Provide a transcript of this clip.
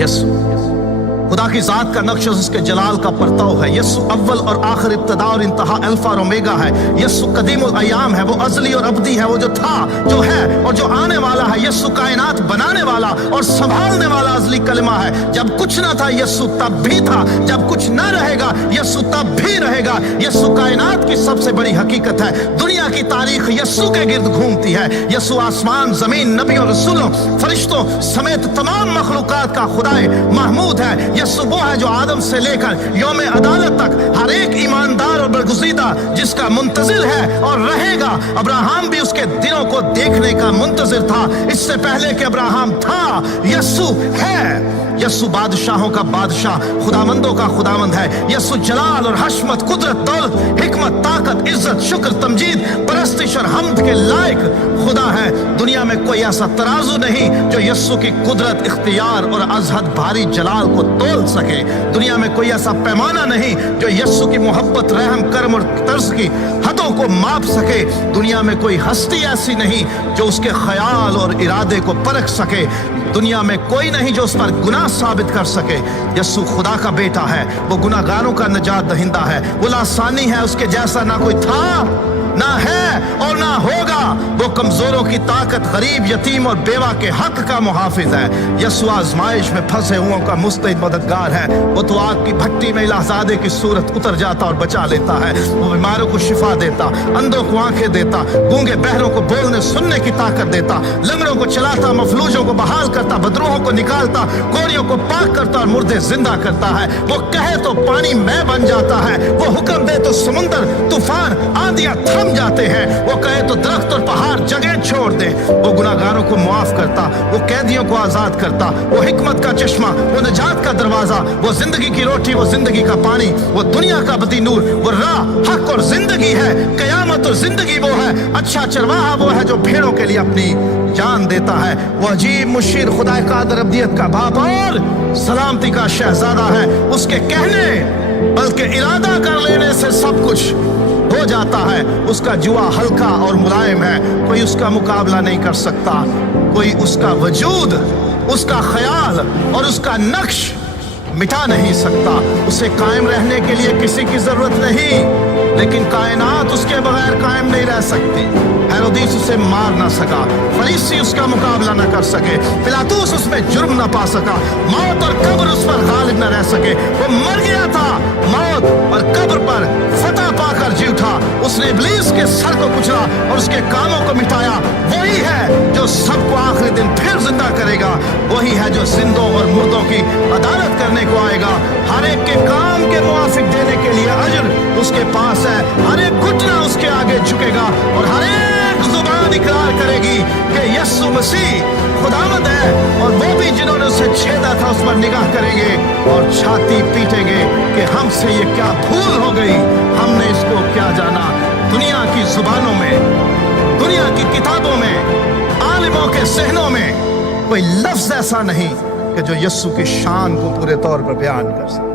यसु खुदा की जात का नक्श उसके जलाल का परताव है। यसु अव्वल और आखिर, इब्तदा और इंतहा, अल्फा और ओमेगा है। यसु कदीम और अयाम है, वो अजली और अब्दी है, वो जो था, जो है और जो आने वाला है। यसु कायनात बनाने वाला और संभालने वाला अजली कलमा है। जब कुछ ना था यसु तब भी था, जब कुछ ना रहेगा यसु तब भी रहेगा। यसु कायनात की सबसे बड़ी हकीकत है। दुनिया की तारीख यसु के गिर्द घूमती है। यसु आसमान, जमीन, नबियों, रसूलों, फरिश्तों समेत तमाम मखलूकात का खुदाए महमूद है। यसु वो है जो आदम से लेकर यौम अदालत तक हर एक ईमानदार और बरगुज़ीदा जिसका मुंतजिर है और रहेगा। अब्राहम भी उसके दिनों को देखने का मुंतजिर था, इससे पहले कि अब्राहम था। यसु है। यसु बादशाहों का बादशाह, खुदावंदों का खुदावंद है। यसु जलाल और हशमत, कुदरत, दौलत, हिकमत, ताकत, इज्जत, शुक्र, तमजीद, परस्तिश और हम्द के लायक खुदा है। दुनिया में कोई ऐसा तराजू नहीं जो यसु की कुदरत, इख्तियार और अजहद भारी जलाल को तोल सके। दुनिया में कोई ऐसा पैमाना नहीं जो यसु की मोहब्बत, रहम, करम और तर्ज की हदों को माप सके। दुनिया में कोई हस्ती ऐसी नहीं जो उसके ख्याल और इरादे को परख सके। दुनिया में कोई नहीं जो उस पर गुनाह साबित कर सके। यसु खुदा का बेटा है, वो गुनाहगारों का निजात दहिंदा है। वो लासानी है, उसके जैसा ना कोई था, ना है और ना होगा। वो कमजोरों की ताकत, गरीब, यतीम और बेवा के हक का मुहाफिज है। यसु आजमाइश में फंसे हुओं का मुस्तैद मददगार है। वो तो आग की भट्टी में इलाहज़ादे की सूरत उतर जाता और बचा लेता है। वो बीमारों को शिफा देता, अंधों को आंखें देता, गूंगे बहरों को बोलने सुनने की ताकत देता, लंगड़ों को चलाता, मफलूजों को बहाल करता, बदरूहों को निकालता, कोरियों को पाक करता और मुर्दे जिंदा करता है। वो कहे तो पानी मैं बन जाता है, वो हुक्म दे तो समुंदर, तूफान, आंधियां थम जाते हैं। वो कहे तो दरख्त और पहाड़ जगह छोड़ दे। वो गुनाहगारों को माफ करता, वो कैदियों को आजाद करता, वो हिकमत का चश्मा, वो निजात का दरवाजा, वो जिंदगी की रोटी, वो जिंदगी का पानी, वो दुनिया का बदी नूर, वो राह, हक और जिंदगी है। कयामत और जिंदगी वो है। अच्छा चरवाहा वो है जो भेड़ों के लिए अपनी जान देता है। वो अजीब मुशीर, खुदा कादर, अब्दियत का बाप और सलामती का शहजादा है। उसके कहने बल्कि इरादा कर लेने से सब कुछ हो जाता है। उसका जुआ हल्का और मुलायम है, कोई उसका मुकाबला नहीं कर सकता। कोई उसका वजूद, उसका ख्याल और उसका नक्श मिटा नहीं सकता। उसे कायम रहने के लिए किसी की जरूरत नहीं, लेकिन कायनात उसके बगैर कायम नहीं रह सकती। हेरोदिस उसे मार ना सका, फरीसी उसका मुकाबला न कर सके, पिलातुस उसमें जुर्म न पा सका, मौत और कब्र उस पर गालिब न रह सके। वो मर गया था, मौत और कब्र पर फतह पाकर जी उठा। उसने इब्लीस के सर को कुचला और उसके कामों को मिटाया। वही है जो सबको आखिरी दिन फिर जिंदा करेगा। वही है जो जिंदों और मुर्दों की अदालत करने को आएगा। हर एक के काम के मुआफिक देने के लिए अजर उसके पास है। हर एक घुटना उसके आगे झुकेगा और हर एक जुबान इकरार करेगी कि यीशु मसीह खुदावंद है। और वो भी जिन्होंने उसे छेदा था उस पर निगाह करेंगे और छाती पीटेंगे कि हमसे ये क्या भूल हो गई, हमने इसको क्या जाना। दुनिया की जुबानों में, दुनिया की किताबों में, आलिमों के ज़हनों में कोई लफ्ज ऐसा नहीं कि जो यीशु की शान को पूरे तौर पर बयान कर सके।